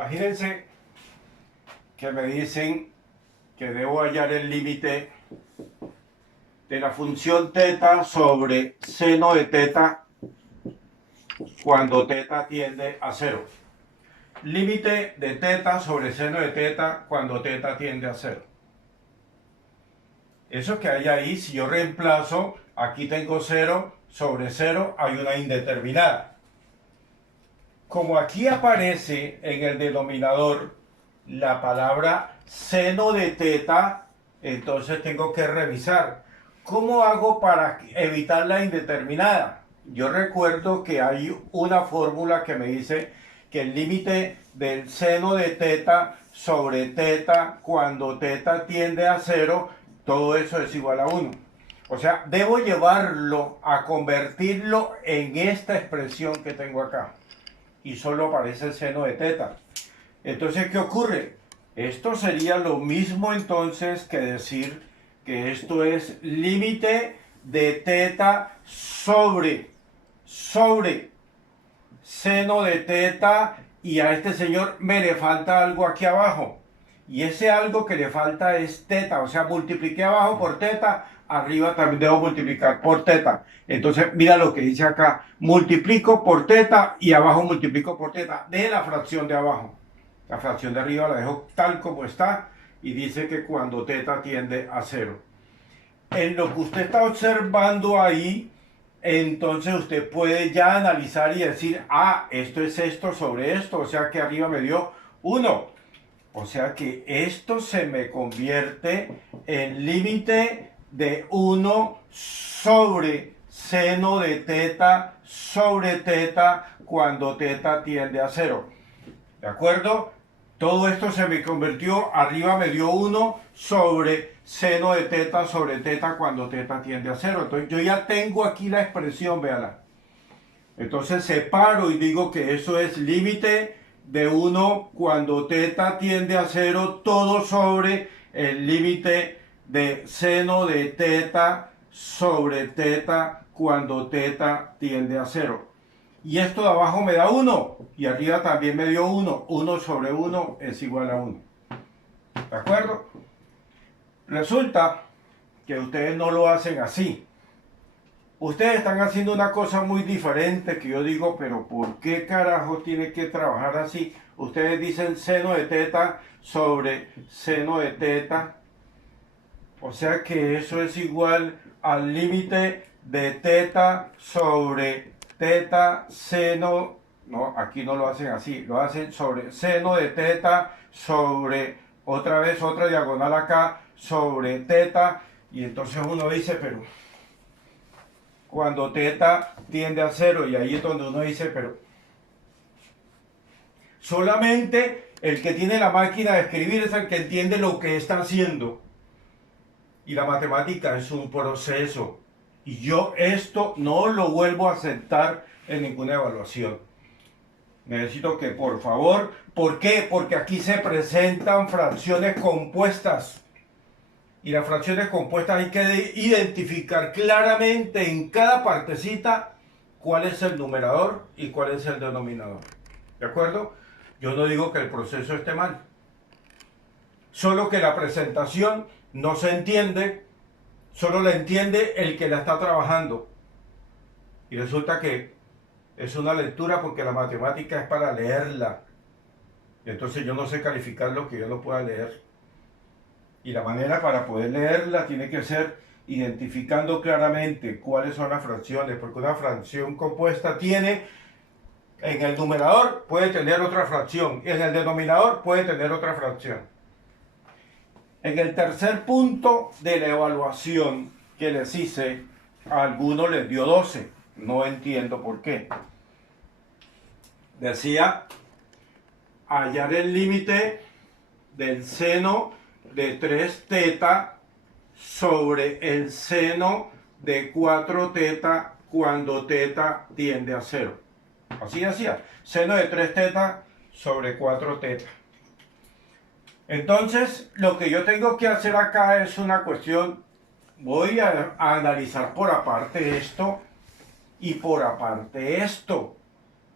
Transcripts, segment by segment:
Imagínense que me dicen que debo hallar el límite de la función teta sobre seno de teta cuando teta tiende a cero. Límite de teta sobre seno de teta cuando teta tiende a cero. Eso que hay ahí, si yo reemplazo, aquí tengo 0 sobre 0, hay una indeterminada. Como aquí aparece en el denominador la palabra seno de teta, entonces tengo que revisar. ¿Cómo hago para evitar la indeterminada? Yo recuerdo que hay una fórmula que me dice que el límite del seno de teta sobre teta cuando teta tiende a 0, todo eso es igual a 1. O sea, debo llevarlo a convertirlo en esta expresión que tengo acá. Y solo aparece el seno de teta. Entonces, ¿qué ocurre? Esto sería lo mismo entonces que decir que esto es límite de teta sobre seno de teta, y a este señor me le falta algo aquí abajo. Y ese algo que le falta es teta, o sea, multipliqué abajo por teta, arriba también debo multiplicar por teta. Entonces, mira lo que dice acá, multiplico por teta y abajo multiplico por teta de la fracción de abajo. La fracción de arriba la dejo tal como está y dice que cuando teta tiende a 0. En lo que usted está observando ahí, entonces usted puede ya analizar y decir, esto es esto sobre esto, o sea que arriba me dio 1. O sea que esto se me convierte en límite de 1 sobre seno de teta sobre teta cuando teta tiende a 0. ¿De acuerdo? Todo esto se me convirtió, arriba me dio 1 sobre seno de teta sobre teta cuando teta tiende a 0. Entonces yo ya tengo aquí la expresión, véala. Entonces separo y digo que eso es límite de 1 cuando teta tiende a 0, todo sobre el límite de seno de teta sobre teta cuando teta tiende a 0. Y esto de abajo me da 1 y arriba también me dio 1. 1 sobre 1 es igual a 1. ¿De acuerdo? Resulta que ustedes no lo hacen así. Ustedes están haciendo una cosa muy diferente que yo digo, pero ¿por qué carajo tiene que trabajar así? Ustedes dicen seno de teta sobre seno de teta. O sea que eso es igual al límite de teta sobre teta seno. No, aquí no lo hacen así. Lo hacen sobre seno de teta sobre otra vez otra diagonal acá sobre teta. Y entonces uno dice, pero cuando teta tiende a 0, y ahí es donde uno dice, pero solamente el que tiene la máquina de escribir es el que entiende lo que está haciendo. Y la matemática es un proceso. Y yo esto no lo vuelvo a aceptar en ninguna evaluación. Necesito que, por favor, ¿por qué? Porque aquí se presentan fracciones compuestas. Y las fracciones compuestas hay que identificar claramente en cada partecita cuál es el numerador y cuál es el denominador. ¿De acuerdo? Yo no digo que el proceso esté mal. Solo que la presentación no se entiende, solo la entiende el que la está trabajando. Y resulta que es una lectura porque la matemática es para leerla. Entonces yo no sé calificar lo que yo no pueda leer. Y la manera para poder leerla tiene que ser identificando claramente cuáles son las fracciones, porque una fracción compuesta tiene, en el numerador puede tener otra fracción, y en el denominador puede tener otra fracción. En el tercer punto de la evaluación que les hice, a algunos les dio 12, no entiendo por qué. Decía, hallar el límite del seno de 3 teta sobre el seno de 4 teta cuando teta tiende a 0. Así decía, seno de 3 teta sobre 4 teta. Entonces, lo que yo tengo que hacer acá es una cuestión, voy a analizar por aparte esto y por aparte esto.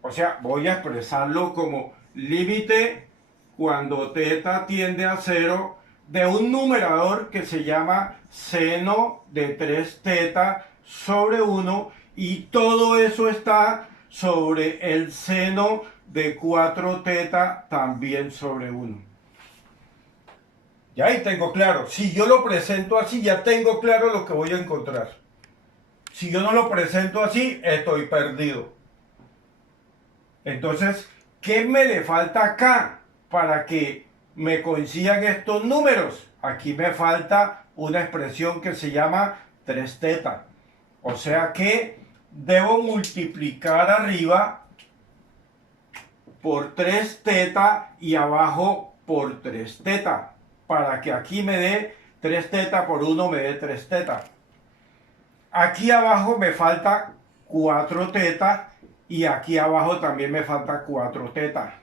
O sea, voy a expresarlo como límite cuando teta tiende a 0 de un numerador que se llama seno de 3 teta sobre 1 y todo eso está sobre el seno de 4 teta también sobre 1. Ya ahí tengo claro. Si yo lo presento así, ya tengo claro lo que voy a encontrar. Si yo no lo presento así, estoy perdido. Entonces, ¿qué me le falta acá para que me coincidan estos números? Aquí me falta una expresión que se llama 3 teta. O sea que debo multiplicar arriba por 3 teta y abajo por 3 teta. Para que aquí me dé 3 teta por 1 me dé 3 teta. Aquí abajo me falta 4 teta y aquí abajo también me falta 4 teta.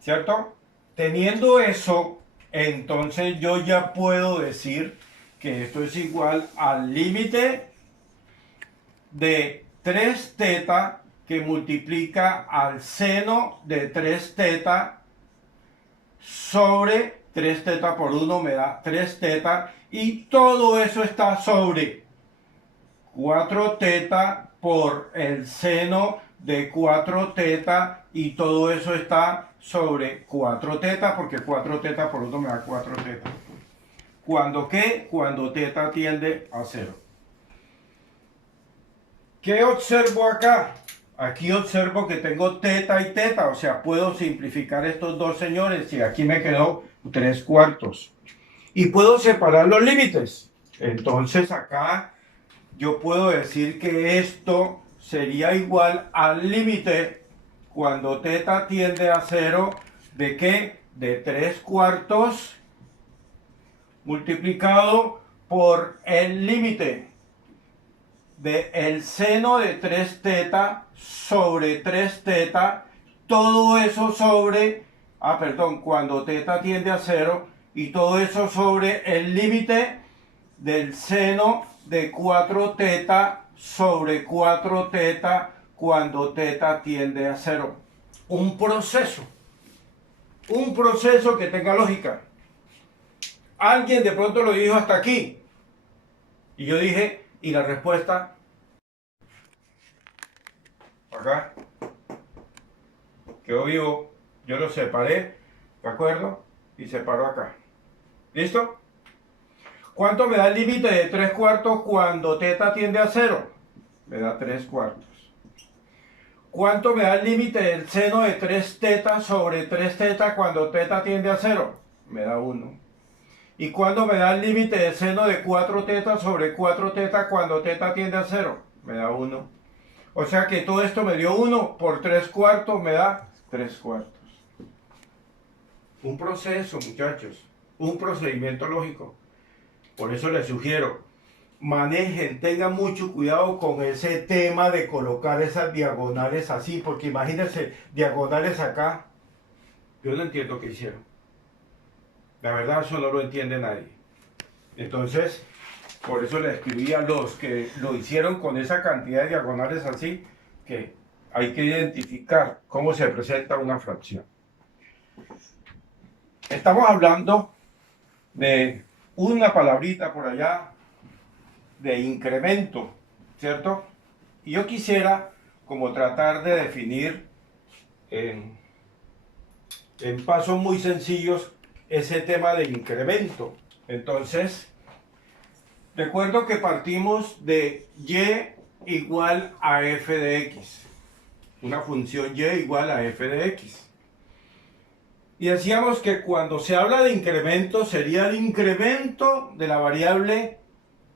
¿Cierto? Teniendo eso, entonces yo ya puedo decir que esto es igual al límite de 3 teta que multiplica al seno de 3 teta sobre 3 teta por 1 me da 3 teta y todo eso está sobre 4 teta por el seno de 4 teta y todo eso está sobre 4 teta porque 4 teta por 1 me da 4 teta. ¿Cuándo qué? Cuando teta tiende a 0. ¿Qué observo acá? Aquí observo que tengo teta y teta, o sea, puedo simplificar estos dos señores y aquí me quedó 3/4. Y puedo separar los límites. Entonces acá yo puedo decir que esto sería igual al límite cuando teta tiende a 0 de ¿qué? De 3/4 multiplicado por el límite de el seno de 3 teta sobre 3 teta, todo eso sobre, cuando teta tiende a 0, y todo eso sobre el límite del seno de 4 teta sobre 4 teta cuando teta tiende a 0. Un proceso que tenga lógica. Alguien de pronto lo dijo hasta aquí, y yo dije, y la respuesta acá quedó vivo, yo lo separé, ¿de acuerdo? Y separo acá. ¿Listo? ¿Cuánto me da el límite de 3/4 cuando teta tiende a 0? Me da 3/4. ¿Cuánto me da el límite del seno de 3 teta sobre 3 teta cuando teta tiende a 0? Me da 1. ¿Y cuándo me da el límite del seno de 4 teta sobre 4 teta cuando teta tiende a 0? Me da 1. O sea que todo esto me dio 1 por 3/4 me da 3/4. Un proceso, muchachos. Un procedimiento lógico. Por eso les sugiero, manejen, tengan mucho cuidado con ese tema de colocar esas diagonales así, porque imagínense, diagonales acá. Yo no entiendo qué hicieron. La verdad, eso no lo entiende nadie. Entonces, por eso le escribí a los que lo hicieron con esa cantidad de diagonales así, que hay que identificar cómo se presenta una fracción. Estamos hablando de una palabrita por allá de incremento, ¿cierto? Y yo quisiera como tratar de definir en pasos muy sencillos ese tema de incremento. Entonces, recuerdo que partimos de y igual a f de x. Una función y igual a f de x. Y decíamos que cuando se habla de incremento sería el incremento de la variable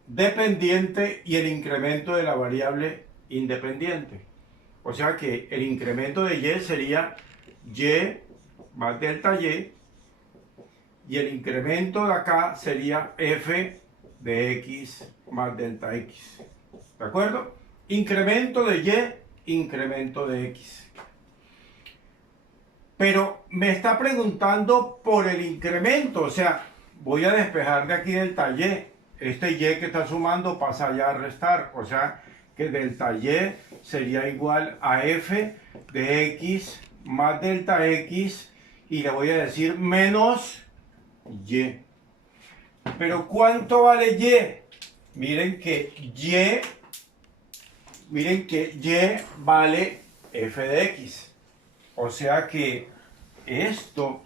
dependiente y el incremento de la variable independiente. O sea que el incremento de y sería y más delta y el incremento de acá sería f de x más delta x. ¿De acuerdo? Incremento de y, incremento de x. Pero me está preguntando por el incremento, o sea, voy a despejar de aquí delta y. Este y que está sumando pasa allá a restar, o sea que delta y sería igual a f de x más delta x, y le voy a decir menos y. Pero ¿cuánto vale y? Miren que y vale f de x. O sea que esto,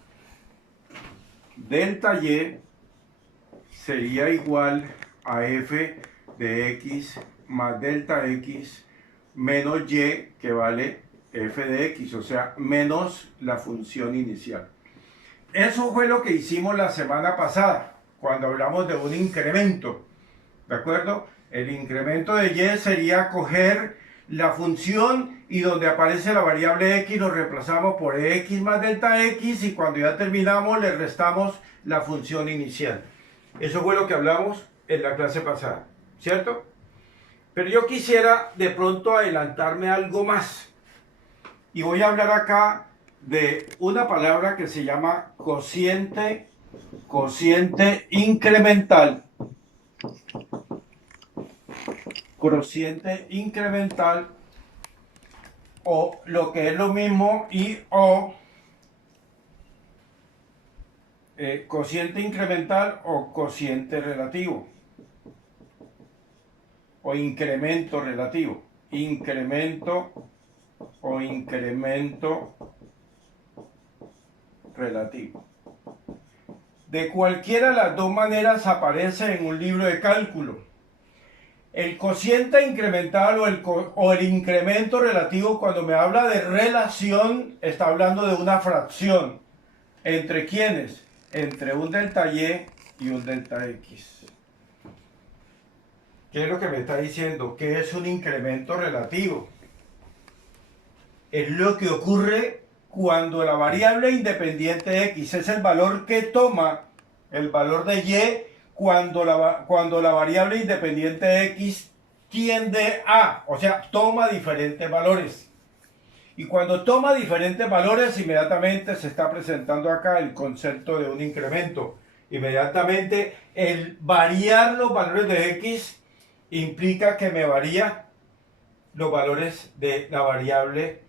delta y, sería igual a f de x más delta x menos y, que vale f de x, o sea, menos la función inicial. Eso fue lo que hicimos la semana pasada, cuando hablamos de un incremento, ¿de acuerdo? El incremento de y sería coger la función y donde aparece la variable x lo reemplazamos por x más delta x, y cuando ya terminamos le restamos la función inicial. Eso fue lo que hablamos en la clase pasada, ¿cierto? Pero yo quisiera de pronto adelantarme algo más. Y voy a hablar acá de una palabra que se llama cociente incremental. Cociente incremental, o lo que es lo mismo, cociente incremental o cociente relativo, o incremento relativo, incremento o incremento relativo. De cualquiera de las dos maneras aparece en un libro de cálculo. El cociente incremental o el incremento relativo, cuando me habla de relación, está hablando de una fracción. ¿Entre quiénes? Entre un delta y un delta x. ¿Qué es lo que me está diciendo? ¿Qué es un incremento relativo? Es lo que ocurre cuando la variable independiente x es el valor que toma el valor de y cuando la variable independiente x tiende a, o sea, toma diferentes valores. Y cuando toma diferentes valores, inmediatamente se está presentando acá el concepto de un incremento. Inmediatamente el variar los valores de x implica que me varía los valores de la variable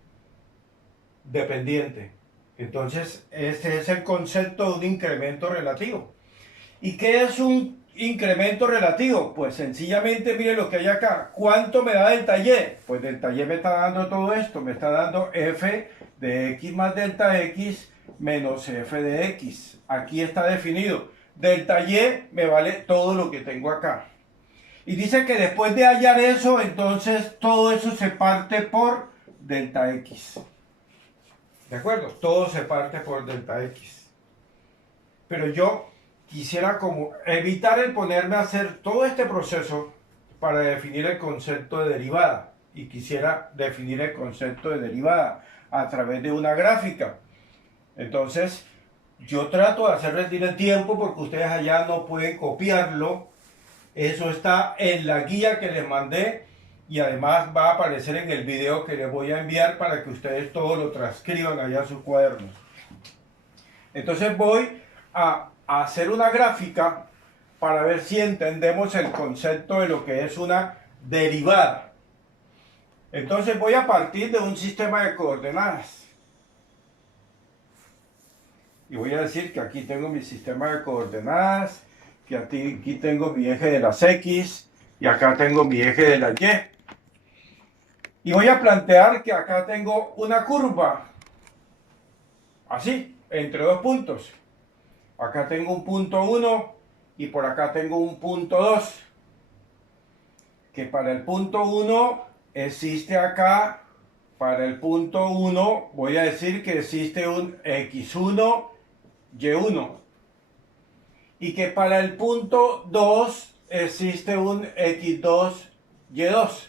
dependiente. Entonces, este es el concepto de un incremento relativo. ¿Y qué es un incremento relativo? Pues sencillamente, miren lo que hay acá. ¿Cuánto me da delta y? Pues delta y me está dando todo esto. Me está dando f de x más delta x menos f de x. Aquí está definido. Delta y me vale todo lo que tengo acá. Y dice que después de hallar eso, entonces todo eso se parte por delta x. ¿De acuerdo? Todo se parte por delta x. Pero yo quisiera como evitar el ponerme a hacer todo este proceso para definir el concepto de derivada. Y quisiera definir el concepto de derivada a través de una gráfica. Entonces, yo trato de hacer rendir el tiempo porque ustedes allá no pueden copiarlo. Eso está en la guía que les mandé y además va a aparecer en el video que les voy a enviar para que ustedes todo lo transcriban allá en sus cuadernos. Entonces voy a hacer una gráfica para ver si entendemos el concepto de lo que es una derivada. Entonces voy a partir de un sistema de coordenadas. Y voy a decir que aquí tengo mi sistema de coordenadas, que aquí tengo mi eje de las X y acá tengo mi eje de la Y. Y voy a plantear que acá tengo una curva, así, entre dos puntos. Acá tengo un punto 1 y por acá tengo un punto 2. Que para el punto 1 existe acá, para el punto 1 voy a decir que existe un x1, y1. Y que para el punto 2 existe un x2, y2.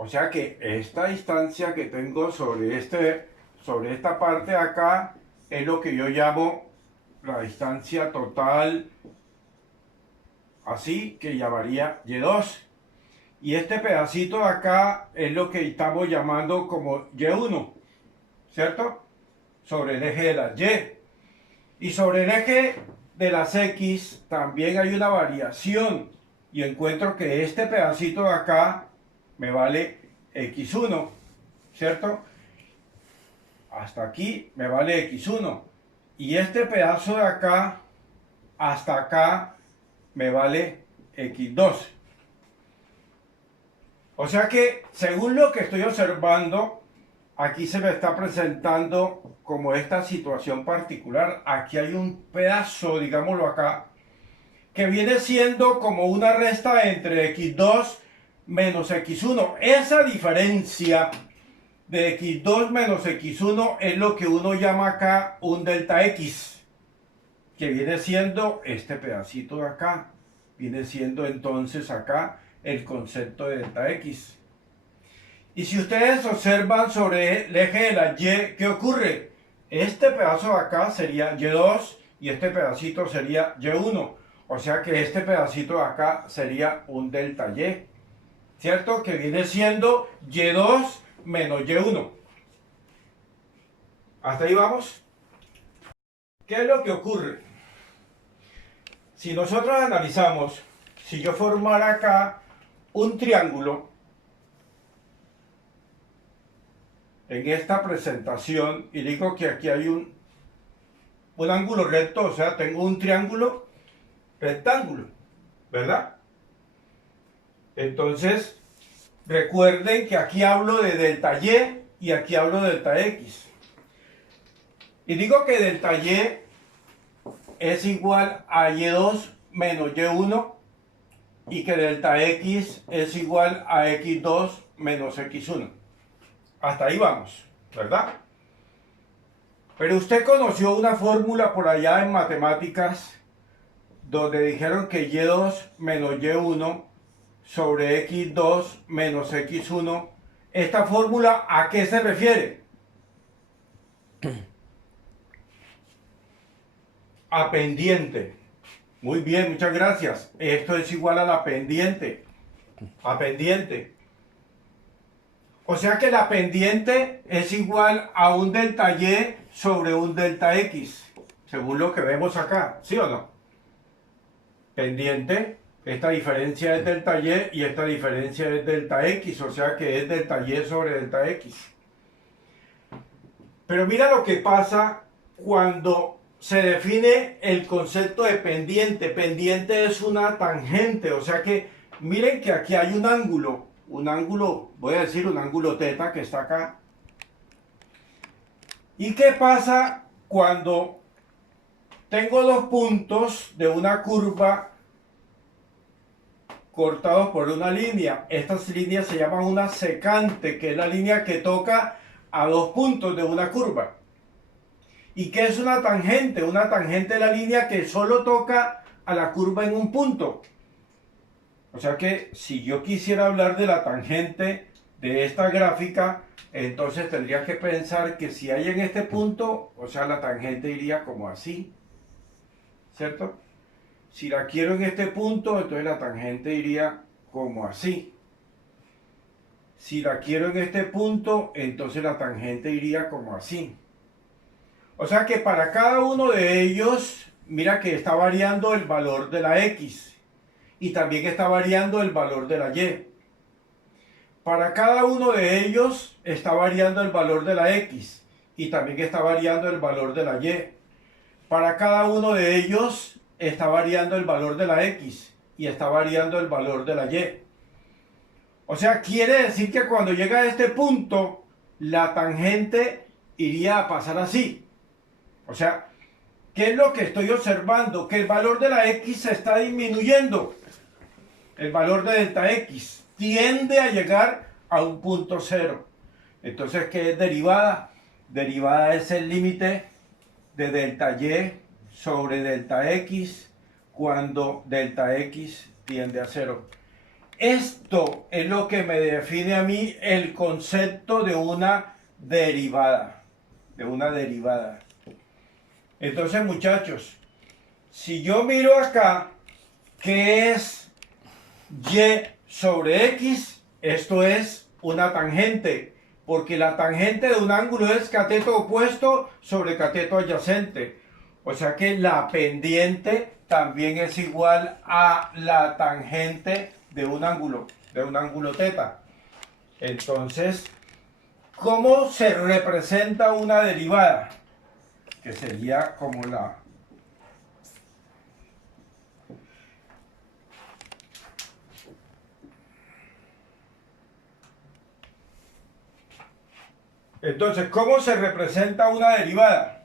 O sea que esta distancia que tengo sobre esta parte de acá es lo que yo llamo la distancia total, así que llamaría y2. Y este pedacito de acá es lo que estamos llamando como y1, ¿cierto? Sobre el eje de la y. Y sobre el eje de las x también hay una variación. Y encuentro que este pedacito de acá me vale x1, ¿cierto? hasta aquí me vale x1. Y este pedazo de acá hasta acá me vale x2. O sea que, según lo que estoy observando, aquí se me está presentando como esta situación particular. Aquí hay un pedazo, digámoslo acá, que viene siendo como una resta entre x2 menos x1. Esa diferencia de x2 menos x1 es lo que uno llama acá un delta x, que viene siendo este pedacito de acá. Viene siendo entonces acá el concepto de delta x. Y si ustedes observan sobre el eje de la y, ¿qué ocurre? Este pedazo de acá sería y2 y este pedacito sería y1. O sea que este pedacito de acá sería un delta y, ¿cierto? Que viene siendo y2 menos y1. ¿Hasta ahí vamos? ¿Qué es lo que ocurre? Si nosotros analizamos, si yo formara acá un triángulo, en esta presentación, y digo que aquí hay un ángulo recto, o sea, tengo un triángulo rectángulo, ¿verdad? Entonces, recuerden que aquí hablo de delta y aquí hablo de delta x. Y digo que delta y es igual a y2 menos y1 y que delta x es igual a x2 menos x1. Hasta ahí vamos, ¿verdad? Pero usted conoció una fórmula por allá en matemáticas donde dijeron que y2 menos y1 sobre x2 menos x1, ¿esta fórmula a qué se refiere? A pendiente. Muy bien, muchas gracias. Esto es igual a la pendiente. A pendiente. O sea que la pendiente es igual a un delta y sobre un delta x, según lo que vemos acá, ¿sí o no? Pendiente, esta diferencia es delta y esta diferencia es delta x, o sea que es delta y sobre delta x. Pero mira lo que pasa cuando se define el concepto de pendiente. Pendiente es una tangente, o sea que miren que aquí hay un ángulo, voy a decir un ángulo teta que está acá. ¿Y qué pasa cuando tengo dos puntos de una curva cortados por una línea? Estas líneas se llaman una secante, que es la línea que toca a dos puntos de una curva. ¿Y qué es una tangente? Una tangente es la línea que solo toca a la curva en un punto. O sea que si yo quisiera hablar de la tangente de esta gráfica, entonces tendría que pensar que si hay en este punto, o sea, la tangente iría como así, ¿cierto? Si la quiero en este punto, entonces la tangente iría como así. Si la quiero en este punto, entonces la tangente iría como así. O sea que para cada uno de ellos, mira que está variando el valor de la x y también está variando el valor de la y. Para cada uno de ellos está variando el valor de la x y también está variando el valor de la y. Para cada uno de ellos está variando el valor de la x y está variando el valor de la y. O sea, quiere decir que cuando llega a este punto, la tangente iría a pasar así. O sea, ¿qué es lo que estoy observando? Que el valor de la x se está disminuyendo. El valor de delta x tiende a llegar a un punto cero. Entonces, ¿qué es derivada? Derivada es el límite de delta y sobre delta x cuando delta x tiende a cero. Esto es lo que me define a mí el concepto de una derivada. De una derivada. Entonces, muchachos, si yo miro acá, ¿qué es y sobre x? Esto es una tangente, porque la tangente de un ángulo es cateto opuesto sobre cateto adyacente. O sea que la pendiente también es igual a la tangente de un ángulo teta. Entonces, ¿Cómo se representa una derivada? Que sería como la... Entonces, ¿cómo se representa una derivada?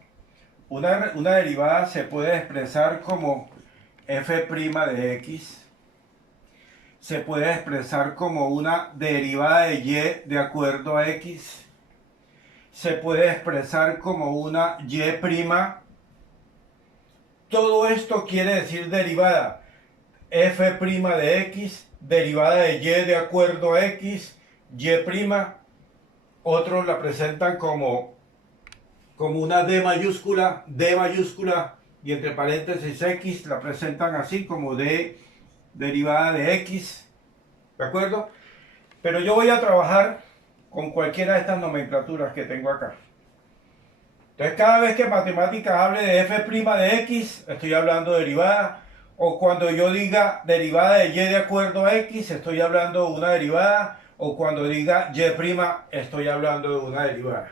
Una derivada se puede expresar como f' de x. Se puede expresar como una derivada de y de acuerdo a x. Se puede expresar como una y'. Todo esto quiere decir derivada. F' de x, derivada de y de acuerdo a x, y'. Otros la presentan como una D mayúscula, y entre paréntesis X la presentan así como D derivada de X, ¿de acuerdo? Pero yo voy a trabajar con cualquiera de estas nomenclaturas que tengo acá. Entonces cada vez que matemáticas hable de f' de X, estoy hablando de derivada, o cuando yo diga derivada de Y de acuerdo a X, estoy hablando de una derivada, o cuando diga Y', estoy hablando de una derivada.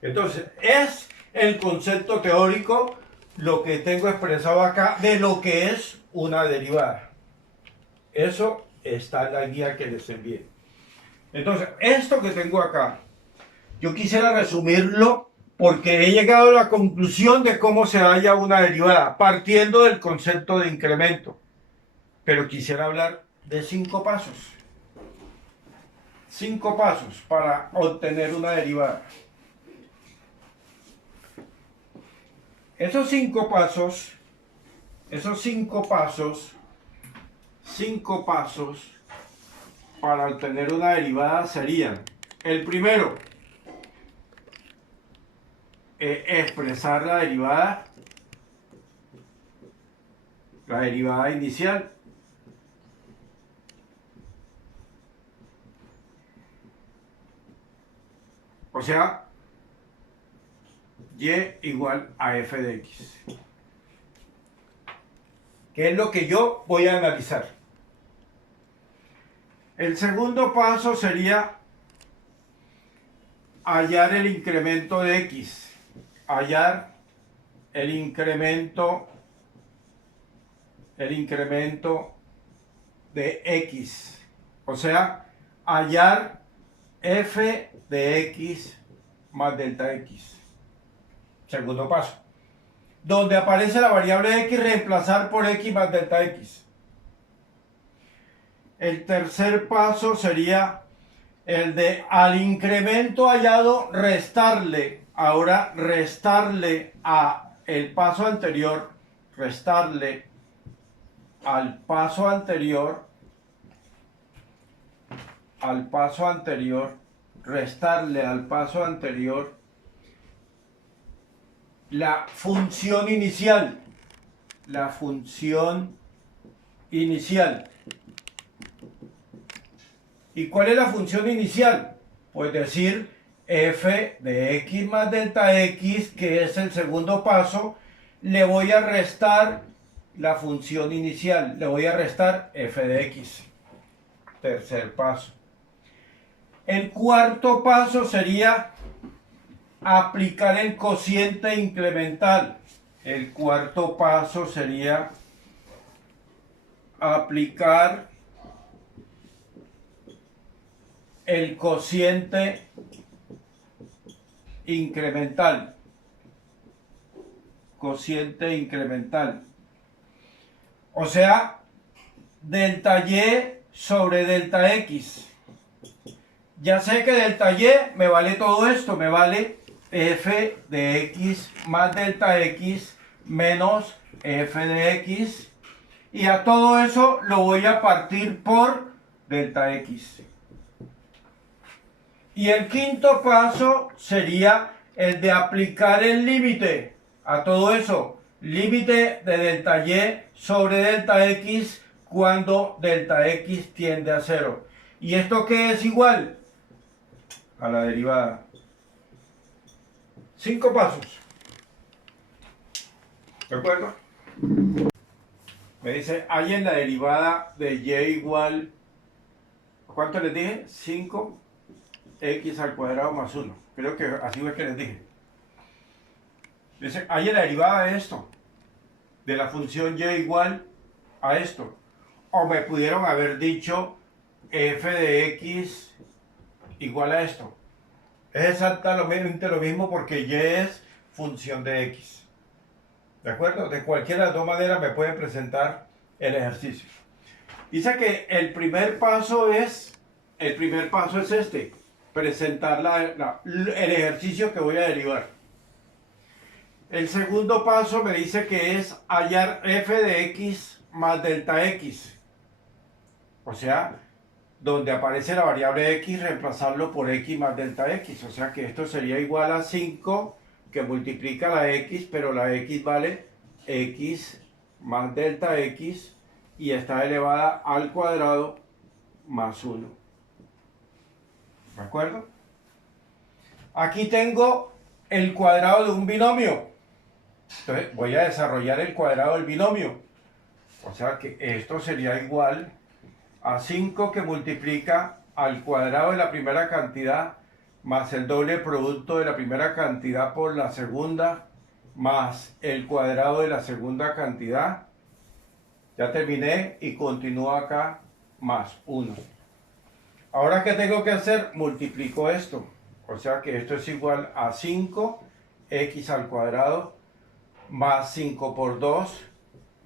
Entonces, es el concepto teórico lo que tengo expresado acá de lo que es una derivada. Eso está en la guía que les envié. Entonces, esto que tengo acá, yo quisiera resumirlo porque he llegado a la conclusión de cómo se halla una derivada, partiendo del concepto de incremento. Pero quisiera hablar de 5 pasos. 5 pasos para obtener una derivada. Esos 5 pasos para obtener una derivada serían: el primero, expresar la derivada inicial. O sea, y igual a f de x. Que es lo que yo voy a analizar. El segundo paso sería hallar el incremento de x. Hallar el incremento de x. O sea, hallar f de x más delta x. Segundo paso. Donde aparece la variable x, reemplazar por x más delta x. El tercer paso sería el de al incremento hallado restarle. Ahora restarle a el paso anterior, restarle al paso anterior, restarle al paso anterior la función inicial. La función inicial. ¿Y cuál es la función inicial? Pues decir f de x más delta x, que es el segundo paso, le voy a restar la función inicial, le voy a restar f de x. Tercer paso. El cuarto paso sería aplicar el cociente incremental. El cuarto paso sería aplicar el cociente incremental. Cociente incremental. O sea, delta y sobre delta x. Ya sé que delta y me vale todo esto, me vale f de x más delta x menos f de x. Y a todo eso lo voy a partir por delta x. Y el quinto paso sería el de aplicar el límite a todo eso. Límite de delta y sobre delta x cuando delta x tiende a 0. ¿Y esto qué es igual? A la derivada. 5 pasos. ¿De acuerdo? Me dice, hay en la derivada de y igual... ¿Cuánto les dije? 5 10x al cuadrado más 1. Creo que así fue que les dije. Dice, hay la derivada de esto, de la función y igual a esto. O me pudieron haber dicho f de x igual a esto. Es exactamente lo mismo porque y es función de x. ¿De acuerdo? De cualquiera de las dos maneras me pueden presentar el ejercicio. Dice que el primer paso es este, presentar el ejercicio que voy a derivar. El segundo paso me dice que es hallar f de x más delta x. O sea, donde aparece la variable x, reemplazarlo por x más delta x. O sea que esto sería igual a 5, que multiplica la x, pero la x vale x más delta x y está elevada al cuadrado más 1. ¿De acuerdo? Aquí tengo el cuadrado de un binomio. Entonces voy a desarrollar el cuadrado del binomio. O sea que esto sería igual a 5 que multiplica al cuadrado de la primera cantidad más el doble producto de la primera cantidad por la segunda más el cuadrado de la segunda cantidad. Ya terminé y continúo acá más 1. Ahora, ¿qué tengo que hacer? Multiplico esto. O sea que esto es igual a 5x al cuadrado más 5 por 2,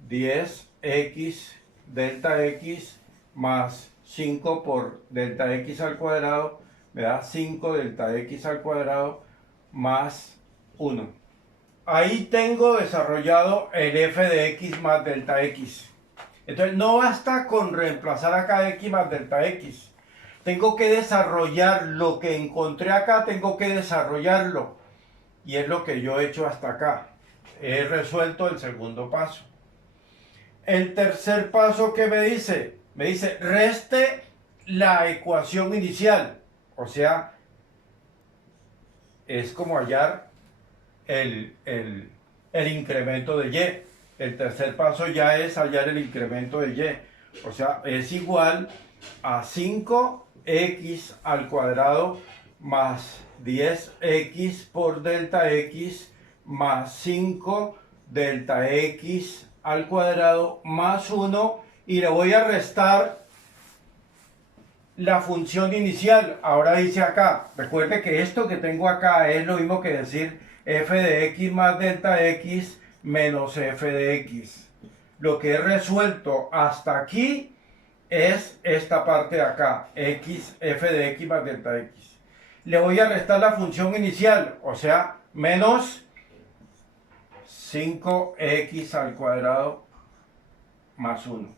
10x delta x más 5 por delta x al cuadrado me da 5 delta x al cuadrado más 1. Ahí tengo desarrollado el f de x más delta x. Entonces no basta con reemplazar acá x más delta x. Tengo que desarrollar lo que encontré acá, tengo que desarrollarlo. Y es lo que yo he hecho hasta acá. He resuelto el segundo paso. El tercer paso, ¿qué me dice? Me dice, reste la ecuación inicial. O sea, es como hallar el incremento de y. El tercer paso ya es hallar el incremento de y. O sea, es igual a 5x al cuadrado más 10x por delta x más 5 delta x al cuadrado más 1 y le voy a restar la función inicial. Ahora dice acá, recuerde que esto que tengo acá es lo mismo que decir f de x más delta x menos f de x. Lo que he resuelto hasta aquí es esta parte de acá, f de x más delta x. Le voy a restar la función inicial, o sea, menos 5x al cuadrado más 1.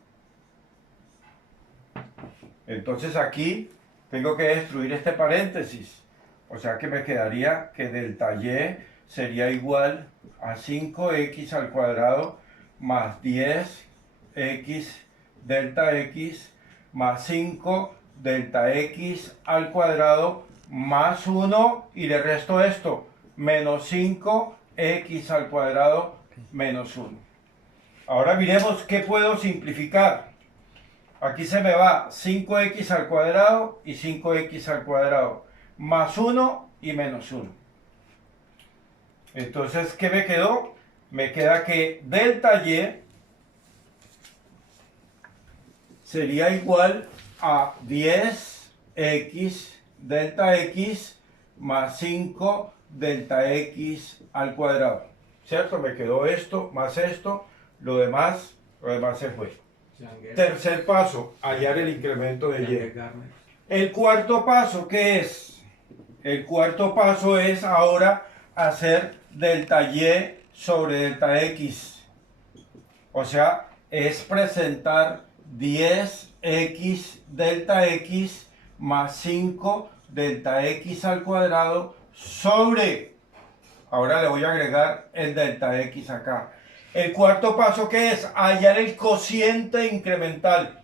Entonces aquí tengo que destruir este paréntesis. O sea que me quedaría que delta y sería igual a 5x al cuadrado más 10x delta x más 5 delta x al cuadrado más 1 y le resto esto, menos 5x al cuadrado menos 1. Ahora miremos qué puedo simplificar. Aquí se me va 5x al cuadrado y 5x al cuadrado, más 1 y menos 1. Entonces, ¿qué me quedó? Me queda que delta y sería igual a 10x delta x más 5 delta x al cuadrado. ¿Cierto? Me quedó esto más esto, lo demás se fue. Tercer paso, hallar el incremento de y. El cuarto paso, ¿qué es? El cuarto paso es ahora hacer delta y sobre delta x. O sea, es presentar 10x delta x más 5 delta x al cuadrado sobre, ahora le voy a agregar el delta x acá. El cuarto paso, ¿qué es? Hallar el cociente incremental.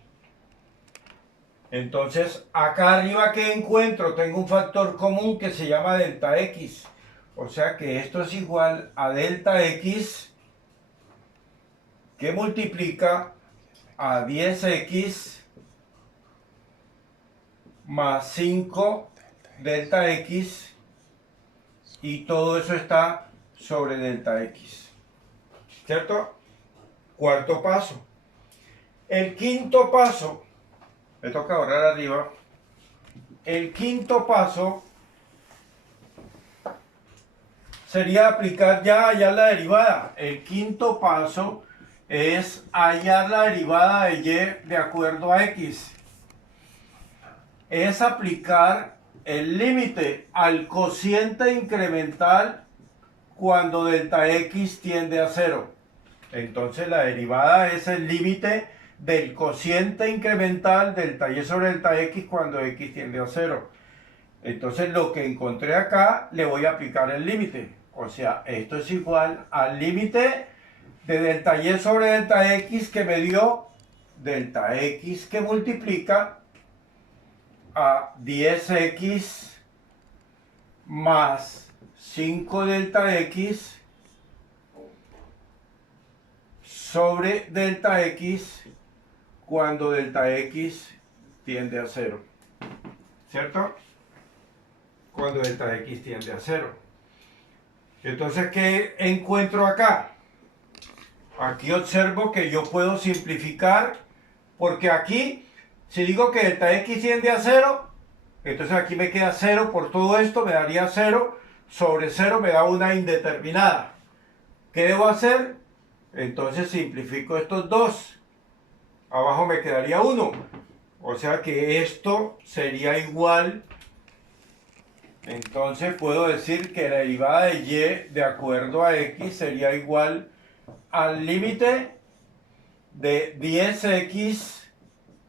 Entonces, acá arriba, ¿qué encuentro? Tengo un factor común que se llama delta x. O sea que esto es igual a delta x que multiplica a 10x más 5 delta x y todo eso está sobre delta x. ¿Cierto? Cuarto paso. El quinto paso, me toca borrar arriba. El quinto paso sería aplicar ya hallar la derivada. El quinto paso es hallar la derivada de y de acuerdo a x. Es aplicar el límite al cociente incremental cuando delta x tiende a 0. Entonces la derivada es el límite del cociente incremental delta y sobre delta x cuando x tiende a 0. Entonces lo que encontré acá le voy a aplicar el límite. O sea, esto es igual al límite de delta y sobre delta x que me dio delta x que multiplica a 10x más 5 delta x sobre delta x cuando delta x tiende a 0. ¿Cierto? Cuando delta x tiende a 0. Entonces, ¿qué encuentro acá? Aquí observo que yo puedo simplificar, porque aquí, si digo que delta x tiende a 0, entonces aquí me queda 0 por todo esto, me daría 0, sobre 0 me da una indeterminada. ¿Qué debo hacer? Entonces simplifico estos dos. Abajo me quedaría 1. O sea que esto sería igual. Entonces puedo decir que la derivada de y de acuerdo a x sería igual al límite de 10x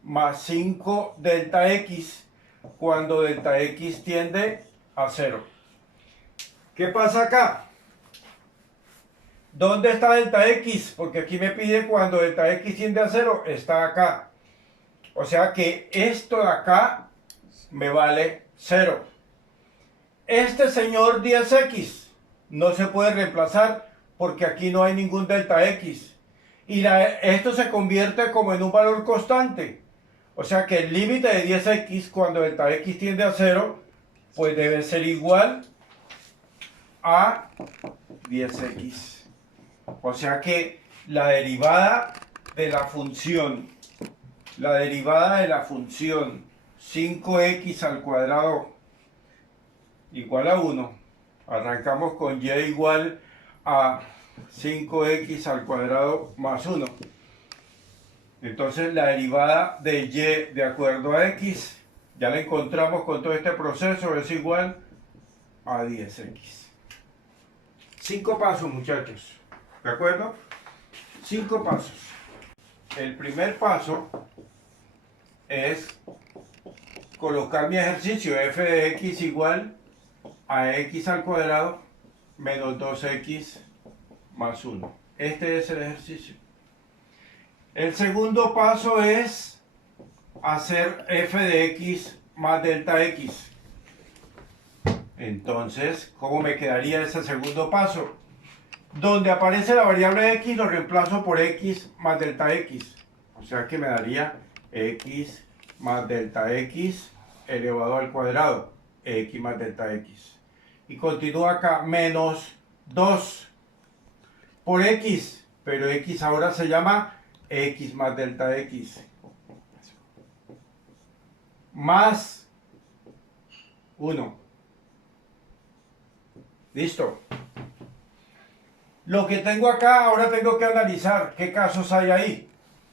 más 5 delta x cuando delta x tiende a 0. ¿Qué pasa acá? ¿Dónde está delta x? Porque aquí me pide cuando delta x tiende a 0, está acá. O sea que esto de acá me vale 0. Este señor 10x no se puede reemplazar porque aquí no hay ningún delta x. Y esto se convierte como en un valor constante. O sea que el límite de 10x cuando delta x tiende a 0, pues debe ser igual a 10x. O sea que la derivada de la función 5x al cuadrado igual a 1, arrancamos con y igual a 5x al cuadrado más 1. Entonces la derivada de y de acuerdo a x, ya la encontramos con todo este proceso, es igual a 10x. 5 pasos, muchachos. ¿De acuerdo? 5 pasos. El primer paso es colocar mi ejercicio f de x igual a x al cuadrado menos 2x más 1. Este es el ejercicio. El segundo paso es hacer f de x más delta x. Entonces, ¿cómo me quedaría ese segundo paso? Donde aparece la variable x lo reemplazo por x más delta x. O sea que me daría x más delta x elevado al cuadrado. X más delta x. Y continúa acá, menos 2 por x. Pero x ahora se llama x más delta x. Más 1. Listo. Lo que tengo acá, ahora tengo que analizar qué casos hay ahí.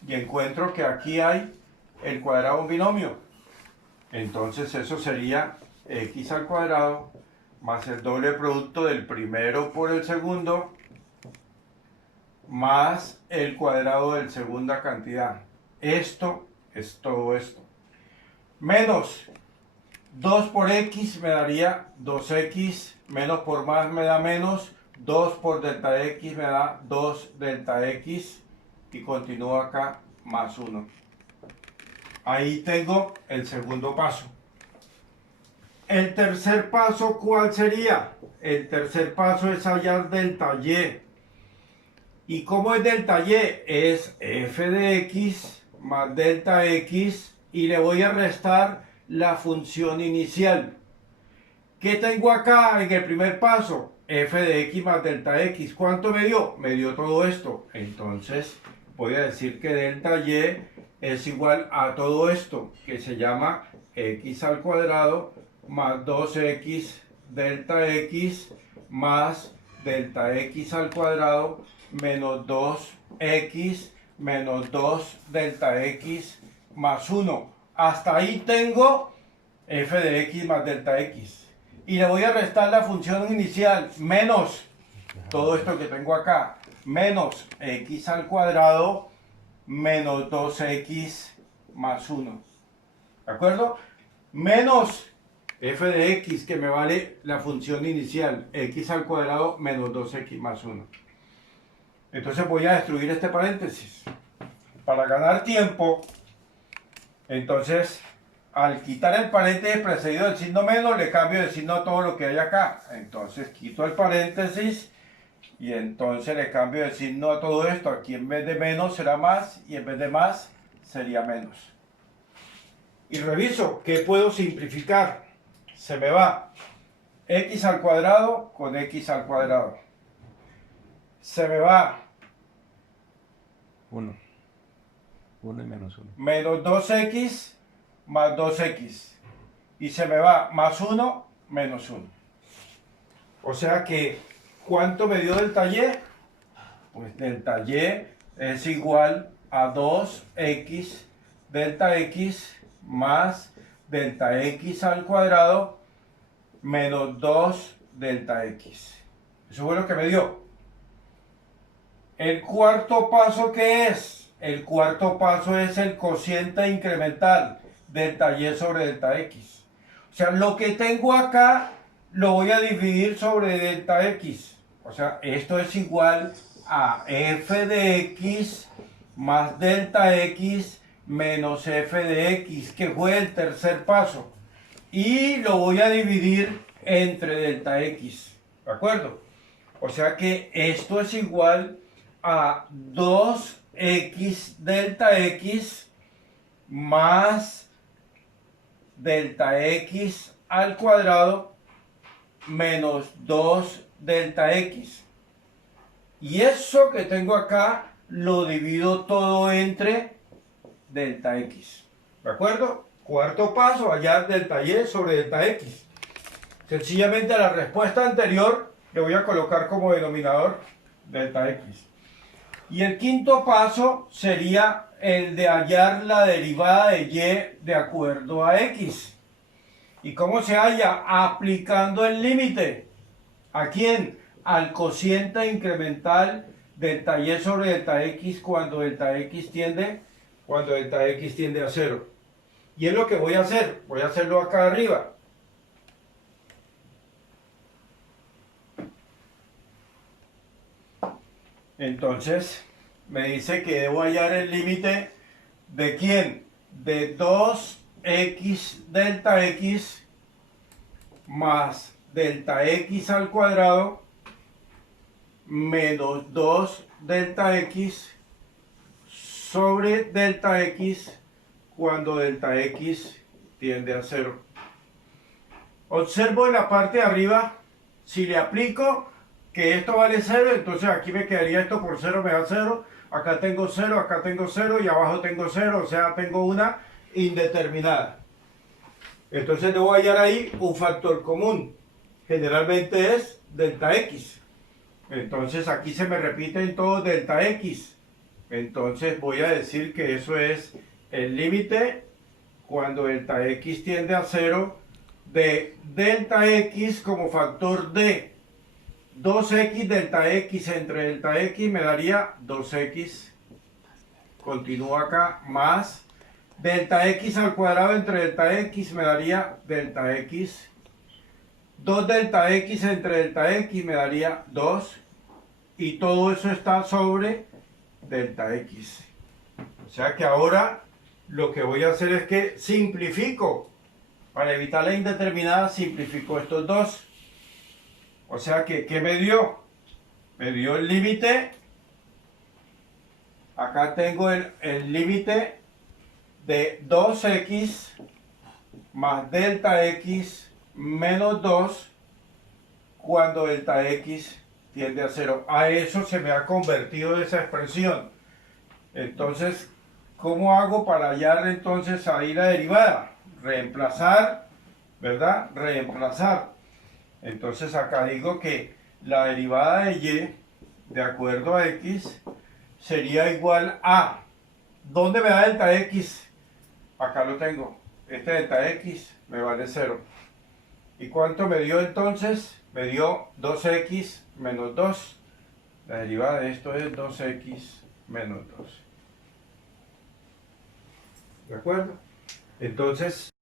Y encuentro que aquí hay el cuadrado de un binomio. Entonces eso sería x al cuadrado más el doble producto del primero por el segundo más el cuadrado de la segunda cantidad. Esto es todo esto. Menos 2 por x me daría 2x, menos por más me da menos, 2 por delta x me da 2 delta x y continúa acá más 1. Ahí tengo el segundo paso. El tercer paso, ¿cuál sería? El tercer paso es hallar delta y. ¿Y cómo es delta y? Es f de x más delta x y le voy a restar la función inicial. ¿Qué tengo acá en el primer paso? F de x más delta x. ¿Cuánto me dio? Me dio todo esto. Entonces voy a decir que delta y es igual a todo esto, que se llama x al cuadrado más 2x delta x más delta x al cuadrado menos 2x menos 2 delta x más 1. Hasta ahí tengo f de x más delta x. Y le voy a restar la función inicial, menos todo esto que tengo acá, menos x al cuadrado menos 2x más 1. ¿De acuerdo? Menos f de x, que me vale la función inicial, x al cuadrado menos 2x más 1. Entonces voy a destruir este paréntesis. Para ganar tiempo, entonces, al quitar el paréntesis precedido del signo menos, le cambio de signo a todo lo que hay acá. Entonces quito el paréntesis y entonces le cambio de signo a todo esto. Aquí en vez de menos será más y en vez de más sería menos. Y reviso, ¿qué puedo simplificar? Se me va x al cuadrado con x al cuadrado. Se me va 1. 1 y menos 1. menos 2x más 2x. Y se me va más 1 menos 1. O sea que, ¿cuánto me dio delta y? Pues delta y es igual a 2x delta x más delta x al cuadrado menos 2 delta x. Eso fue lo que me dio. El cuarto paso, ¿qué es? El cuarto paso es el cociente incremental, delta y sobre delta x. O sea, lo que tengo acá lo voy a dividir sobre delta x. O sea, esto es igual a f de x más delta x menos f de x, que fue el tercer paso. Y lo voy a dividir entre delta x. ¿De acuerdo? O sea que esto es igual a 2x delta x más delta x al cuadrado menos 2 delta x. Y eso que tengo acá lo divido todo entre delta x. ¿De acuerdo? Cuarto paso, hallar delta y sobre delta x. Sencillamente a la respuesta anterior le voy a colocar como denominador delta x. Y el quinto paso sería el de hallar la derivada de y de acuerdo a x. ¿Y cómo se halla? Aplicando el límite. ¿A quién? Al cociente incremental delta y sobre delta x cuando delta x tiende a 0. Y es lo que voy a hacer. Voy a hacerlo acá arriba. Entonces, me dice que debo hallar el límite de ¿quién? De 2x delta x más delta x al cuadrado menos 2 delta x sobre delta x cuando delta x tiende a 0. Observo en la parte de arriba, si le aplico que esto vale 0, entonces aquí me quedaría esto por 0, me da 0. Acá tengo 0 y abajo tengo 0, o sea, tengo una indeterminada. Entonces debo hallar ahí un factor común. Generalmente es delta x. Entonces aquí se me repiten todos delta x. Entonces voy a decir que eso es el límite cuando delta x tiende a 0 de delta x como factor de 2x delta x entre delta x me daría 2x, continúa acá, más delta x al cuadrado entre delta x me daría delta x, 2 delta x entre delta x me daría 2, y todo eso está sobre delta x. O sea que ahora lo que voy a hacer es que simplifico. Para evitar la indeterminada, simplifico estos dos. O sea que, ¿qué me dio? Me dio el límite. Acá tengo el límite de 2x más delta x menos 2 cuando delta x tiende a 0. A eso se me ha convertido esa expresión. Entonces, ¿cómo hago para hallar entonces ahí la derivada? Reemplazar, ¿verdad? Reemplazar. Entonces acá digo que la derivada de y, de acuerdo a x, sería igual a... ¿Dónde me da delta x? Acá lo tengo. Este delta x me vale 0. ¿Y cuánto me dio entonces? Me dio 2x menos 2. La derivada de esto es 2x menos 2. ¿De acuerdo? Entonces,